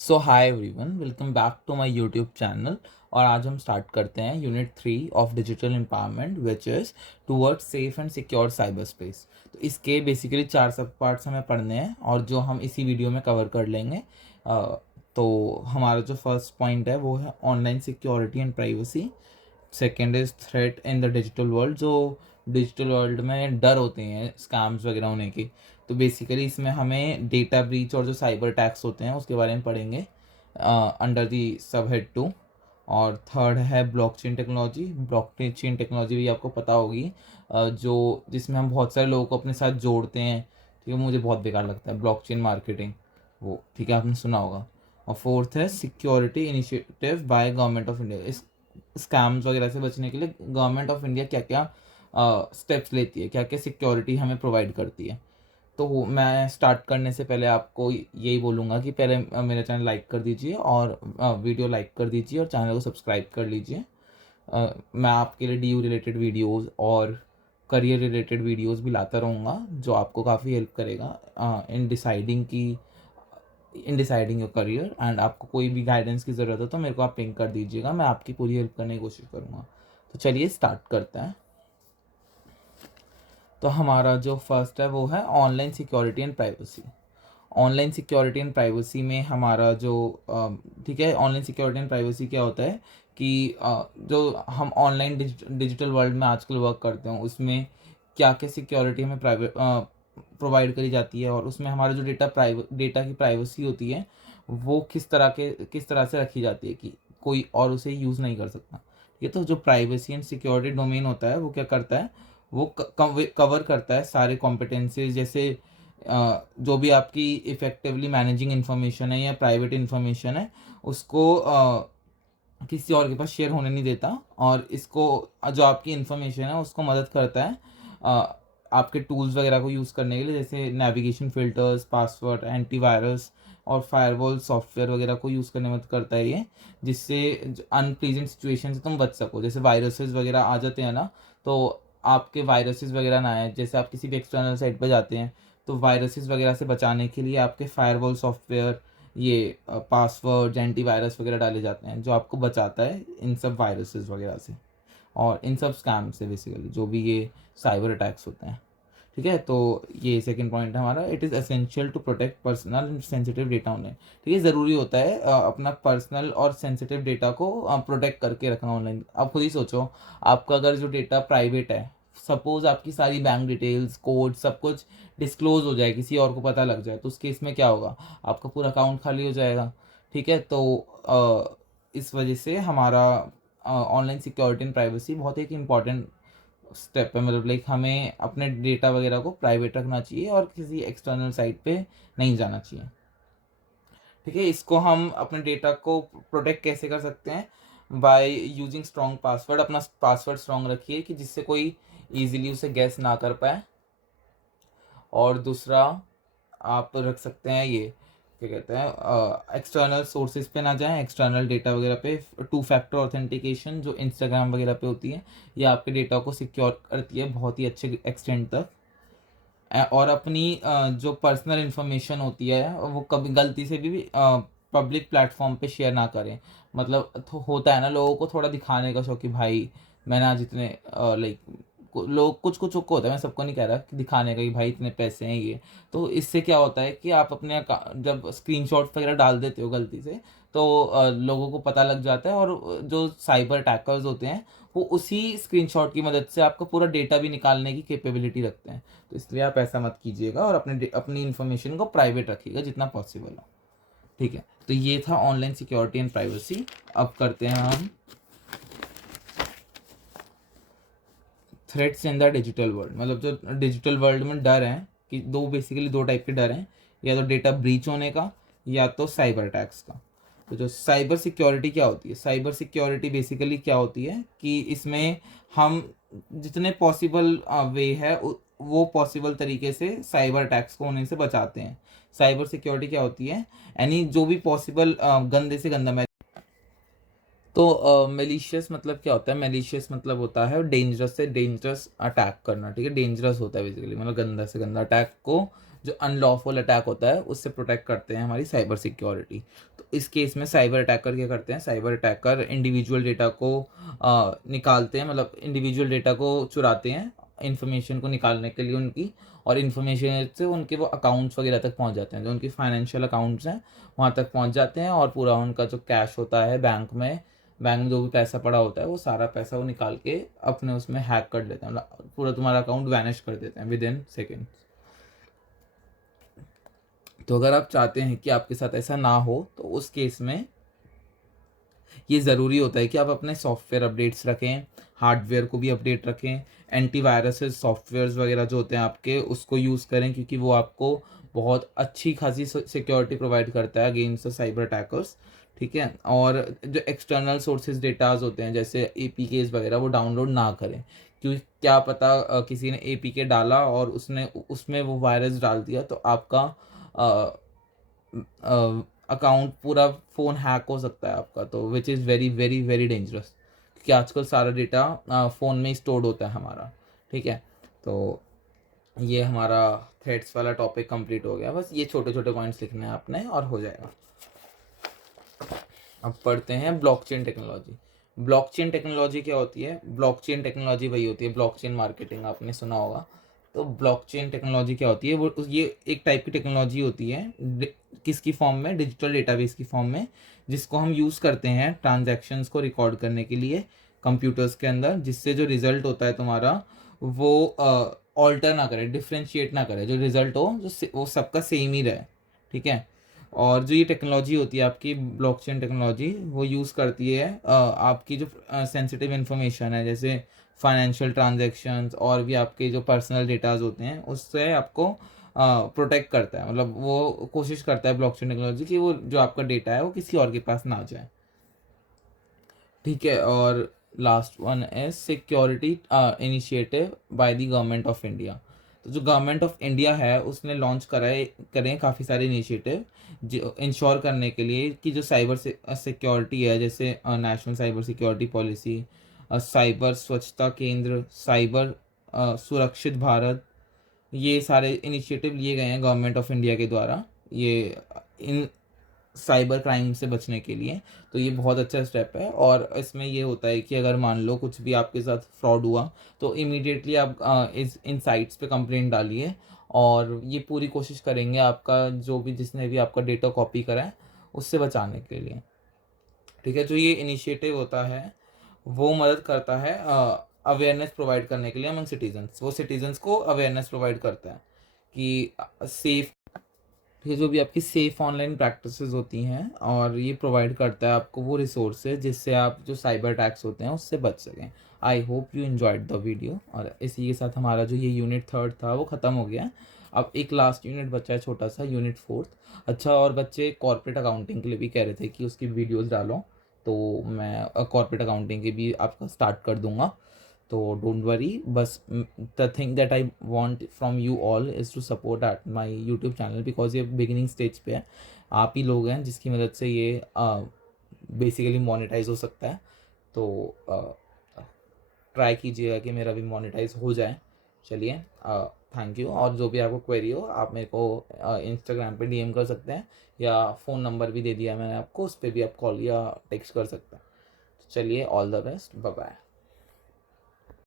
So hi everyone, welcome back to my YouTube channel. और आज हम स्टार्ट करते हैं unit 3 of digital empowerment which is towards safe and secure cyber space. तो इसके basically 4 सब पार्ट्स हमें पढ़ने हैं और जो हम इसी वीडियो में कवर कर लेंगे। तो हमारा जो फर्स्ट पॉइंट है वो है online security and privacy. Second is threat in the digital world, जो डिजिटल वर्ल्ड में डर होते हैं स्कैम्स वगैरह होने के। तो बेसिकली इसमें हमें डेटा ब्रीच और जो साइबर अटैक्स होते हैं उसके बारे में पढ़ेंगे अंडर दी सब हेड 2। और थर्ड है ब्लॉकचेन टेक्नोलॉजी। ब्लॉकचेन टेक्नोलॉजी भी आपको पता होगी, जो जिसमें हम बहुत सारे लोगों को अपने साथ जोड़ते हैं। ठीक है, मुझे बहुत बेकार लगता है ब्लॉकचेन मार्केटिंग वो, ठीक है, आपने सुना होगा। और फोर्थ है security initiative by government of India. इस स्कैम्स वगैरह से बचने के लिए गवर्नमेंट ऑफ इंडिया क्या क्या स्टेप्स लेती है, क्या क्या सिक्योरिटी हमें प्रोवाइड करती है। तो मैं स्टार्ट करने से पहले आपको यही बोलूँगा कि पहले मेरा चैनल लाइक कर दीजिए और वीडियो लाइक कर दीजिए और चैनल को सब्सक्राइब कर लीजिए। मैं आपके लिए डी यू रिलेटेड वीडियोज़ और करियर रिलेटेड वीडियोज़ भी लाता रहूँगा, जो आपको काफ़ी हेल्प करेगा in deciding your career. And आपको कोई भी गाइडेंस की ज़रूरत हो तो मेरे को आप पिंक कर दीजिएगा, मैं आपकी पूरी हेल्प करने की कोशिश करूँगा। तो चलिए स्टार्ट करते हैं। तो हमारा जो फर्स्ट है वो है online security and privacy. Online security and privacy में हमारा जो ठीक है, ऑनलाइन सिक्योरिटी एंड प्राइवेसी क्या होता है कि जो हम ऑनलाइन डिजिटल वर्ल्ड में आजकल वर्क करते हैं उसमें क्या क्या सिक्योरिटी हमें प्राइवेट प्रोवाइड करी जाती है, और उसमें हमारा जो डेटा की प्राइवेसी होती है वो किस तरह से रखी जाती है कि कोई और उसे यूज़ नहीं कर सकता। ये तो जो प्राइवेसी एंड सिक्योरिटी डोमेन होता है वो क्या करता है, वो कवर करता है सारे कॉम्पिटेंसीज, जैसे जो भी आपकी इफ़ेक्टिवली मैनेजिंग इन्फॉर्मेशन है या प्राइवेट इन्फॉर्मेशन है उसको किसी और के पास शेयर होने नहीं देता। और इसको जो आपकी इन्फॉर्मेशन है उसको मदद करता है आपके टूल्स वगैरह को यूज़ करने के लिए, जैसे नेविगेशन फ़िल्टर्स, पासवर्ड, एंटीवायरस और फायरवॉल सॉफ्टवेयर वगैरह को यूज़ करने में मदद करता है ये, जिससे अनप्लीजेंट सिचुएशन से तुम बच सको। जैसे वायरसेस वगैरह आ जाते हैं ना, तो आपके वायरसेस वगैरह ना आए। जैसे आप किसी भी एक्सटर्नल साइट पर जाते हैं तो वायरसेस वगैरह से बचाने के लिए आपके फायरवॉल सॉफ्टवेयर, ये पासवर्ड, एंटीवायरस वगैरह डाले जाते हैं, जो आपको बचाता है इन सब वायरसेस वगैरह से और इन सब स्कैम से, बेसिकली जो भी ये साइबर अटैक्स होते हैं। ठीक है, तो ये सेकंड पॉइंट है हमारा, it is essential to protect personal and sensitive data online. ठीक है, ज़रूरी होता है अपना पर्सनल और सेंसिटिव डेटा को प्रोटेक्ट करके रखना ऑनलाइन। आप खुद ही सोचो, आपका अगर जो डेटा प्राइवेट है, सपोज आपकी सारी बैंक डिटेल्स, कोड, सब कुछ डिस्क्लोज हो जाए, किसी और को पता लग जाए, तो उस केस में क्या होगा, आपका पूरा अकाउंट खाली हो जाएगा। ठीक है, तो इस वजह से हमारा ऑनलाइन सिक्योरिटी एंड प्राइवेसी बहुत एक इम्पॉर्टेंट स्टेप है। मतलब लाइक हमें अपने डेटा वगैरह को प्राइवेट रखना चाहिए और किसी एक्सटर्नल साइट पे नहीं जाना चाहिए। ठीक है, इसको हम अपने डेटा को प्रोटेक्ट कैसे कर सकते हैं, बाय यूजिंग स्ट्रॉन्ग पासवर्ड। अपना पासवर्ड स्ट्रॉन्ग रखिए कि जिससे कोई ईजिली उसे गैस ना कर पाए। और दूसरा आप रख सकते हैं, ये क्या कहते हैं, एक्सटर्नल सोर्सेज पे ना जाएं, एक्सटर्नल डेटा वगैरह पे। 2 फैक्टर ऑथेंटिकेशन जो इंस्टाग्राम वगैरह पे होती है, ये आपके डेटा को सिक्योर करती है बहुत ही अच्छे एक्सटेंट तक। और अपनी जो पर्सनल इन्फॉर्मेशन होती है वो कभी गलती से भी पब्लिक प्लेटफॉर्म पे शेयर ना करें। मतलब होता है ना लोगों को थोड़ा दिखाने का शौक कि भाई मैंने आज इतने लाइक, लोग कुछ कुछ को होता है, मैं सबको नहीं कह रहा, कि दिखाने का कि भाई इतने पैसे हैं ये। तो इससे क्या होता है कि आप अपने जब स्क्रीनशॉट वगैरह डाल देते हो गलती से, तो लोगों को पता लग जाता है, और जो साइबर अटैकर्स होते हैं वो उसी स्क्रीनशॉट की मदद से आपका पूरा डेटा भी निकालने की कैपेबिलिटी रखते हैं। तो इसलिए आप ऐसा मत कीजिएगा और अपनी इन्फॉर्मेशन को प्राइवेट रखिएगा जितना पॉसिबल हो। ठीक है, तो ये था ऑनलाइन सिक्योरिटी एंड प्राइवेसी। अब करते हैं हम threats in the digital world. मतलब जो डिजिटल वर्ल्ड में डर हैं, कि बेसिकली दो टाइप के डर हैं, या तो डेटा ब्रीच होने का या तो साइबर अटैक्स का। तो जो साइबर सिक्योरिटी क्या होती है, साइबर सिक्योरिटी बेसिकली क्या होती है कि इसमें हम जितने पॉसिबल वे है वो पॉसिबल तरीके से साइबर अटैक्स को होने से बचाते हैं। साइबर सिक्योरिटी क्या होती है, यानी जो भी पॉसिबल गंदे से गंदा। तो मेलिशियस मतलब क्या होता है, मेलिशियस मतलब होता है डेंजरस से डेंजरस अटैक करना। ठीक है, डेंजरस होता है बेसिकली, मतलब गंदा से गंदा अटैक को जो अनलॉफुल अटैक होता है उससे प्रोटेक्ट करते हैं हमारी साइबर सिक्योरिटी। तो इस केस में साइबर अटैकर क्या करते हैं, साइबर अटैकर इंडिविजुअल डेटा को निकालते हैं, मतलब इंडिविजुअल डेटा को चुराते हैं इन्फॉर्मेशन को निकालने के लिए उनकी, और इन्फॉर्मेशन से उनके वो अकाउंट्स वगैरह तक पहुंच जाते हैं, जो उनकी फाइनेंशियल अकाउंट्स हैं वहाँ तक पहुंच जाते हैं, और पूरा उनका जो कैश होता है बैंक में जो भी पैसा पड़ा होता है वो सारा पैसा वो निकाल के अपने उसमें हैक कर लेते हैं, मतलब पूरा तुम्हारा अकाउंट वैनिश कर देते हैं विद इन सेकेंड। तो अगर आप चाहते हैं कि आपके साथ ऐसा ना हो तो उस केस में ये ज़रूरी होता है कि आप अपने सॉफ्टवेयर अपडेट्स रखें, हार्डवेयर को भी अपडेट रखें, एंटीवायरस सॉफ्टवेयर्स वगैरह जो होते हैं आपके उसको यूज़ करें, क्योंकि वो आपको बहुत अच्छी खासी सिक्योरिटी प्रोवाइड करता है अगेंस्ट द साइबर अटैकर्स। ठीक है, और जो एक्सटर्नल सोर्सेज डेटाज होते हैं जैसे APKs वगैरह वो डाउनलोड ना करें, क्योंकि क्या पता किसी ने APK डाला और उसने उसमें वो वायरस डाल दिया तो आपका अकाउंट पूरा फ़ोन हैक हो सकता है आपका, तो which is very very very dangerous, क्योंकि आजकल सारा डेटा फ़ोन में स्टोर्ड होता है हमारा। ठीक है, तो ये हमारा थ्रेड्स वाला टॉपिक कंप्लीट हो गया, बस ये छोटे छोटे पॉइंट्स लिखने हैं आपने और हो जाएगा। अब पढ़ते हैं ब्लॉकचेन टेक्नोलॉजी। ब्लॉकचेन टेक्नोलॉजी क्या होती है? ब्लॉकचेन टेक्नोलॉजी वही होती है, ब्लॉकचेन मार्केटिंग आपने सुना होगा। तो ब्लॉकचेन टेक्नोलॉजी क्या होती है? वो ये एक टाइप की टेक्नोलॉजी होती है, किसकी फॉर्म में? डिजिटल डेटाबेस की फॉर्म में, जिसको हम यूज़ करते हैं ट्रांजैक्शंस को रिकॉर्ड करने के लिए कंप्यूटर्स के अंदर, जिससे जो रिजल्ट होता है तुम्हारा वो ऑल्टर ना करे, डिफ्रेंशिएट ना करे, जो रिजल्ट हो वो सबका सेम ही रहे। ठीक है, और जो ये टेक्नोलॉजी होती है आपकी ब्लॉकचेन टेक्नोलॉजी, वो यूज़ करती है आपकी जो सेंसिटिव इन्फॉर्मेशन है, जैसे फाइनेंशियल ट्रांजैक्शंस और भी आपके जो पर्सनल डेटाज होते हैं, उससे आपको प्रोटेक्ट करता है, मतलब वो कोशिश करता है ब्लॉकचेन टेक्नोलॉजी कि वो जो आपका डेटा है वो किसी और के पास ना जाए। ठीक है, और लास्ट वन है security initiative by the government of India. तो जो गवर्नमेंट ऑफ इंडिया है उसने लॉन्च करें काफ़ी सारे इनिशिएटिव जो इंश्योर करने के लिए कि जो साइबर सिक्योरिटी है, जैसे national cyber security policy, cyber स्वच्छता केंद्र, साइबर सुरक्षित भारत, ये सारे इनिशिएटिव लिए गए हैं गवर्नमेंट ऑफ इंडिया के द्वारा, ये इन साइबर क्राइम से बचने के लिए। तो ये बहुत अच्छा स्टेप है, और इसमें ये होता है कि अगर मान लो कुछ भी आपके साथ फ्रॉड हुआ तो इमीडिएटली आप इस इन साइट्स पे कंप्लेंट डालिए, और ये पूरी कोशिश करेंगे आपका जो भी जिसने भी आपका डेटा कॉपी करा है उससे बचाने के लिए। ठीक है, जो ये इनिशिएटिव होता है वो मदद करता है अवेयरनेस प्रोवाइड करने के लिए अमंग सिटीजन्स, वो सिटीजन्स को अवेयरनेस प्रोवाइड करता है कि सेफ, ये जो भी आपकी सेफ ऑनलाइन प्रैक्टिसेस होती हैं, और ये प्रोवाइड करता है आपको वो रिसोर्सेज जिससे आप जो साइबर अटैक्स होते हैं उससे बच सकें। I hope you enjoyed the video, और इसी के साथ हमारा जो ये यूनिट 3 था वो ख़त्म हो गया है। अब एक लास्ट यूनिट बचा है छोटा सा, यूनिट 4। अच्छा, और बच्चे कॉर्पोरेट अकाउंटिंग के लिए भी कह रहे थे कि उसकी वीडियोज़ डालो, तो मैं कॉर्पोरेट अकाउंटिंग की भी आपका स्टार्ट कर दूंगा, तो डोंट वरी। बस the thing that I want from you all is to support at my YouTube channel, because ये बिगिनिंग स्टेज पे है। आप ही लोग हैं जिसकी मदद से ये बेसिकली मोनेटाइज हो सकता है, तो ट्राई कीजिएगा कि मेरा भी मोनेटाइज हो जाए। चलिए, थैंक यू, और जो भी आपको क्वेरी हो आप मेरे को इंस्टाग्राम पे DM कर सकते हैं, या फ़ोन नंबर भी दे दिया है मैंने आपको, उस पर भी आप कॉल या टेक्स्ट कर सकते हैं। चलिए, all the best, bye bye.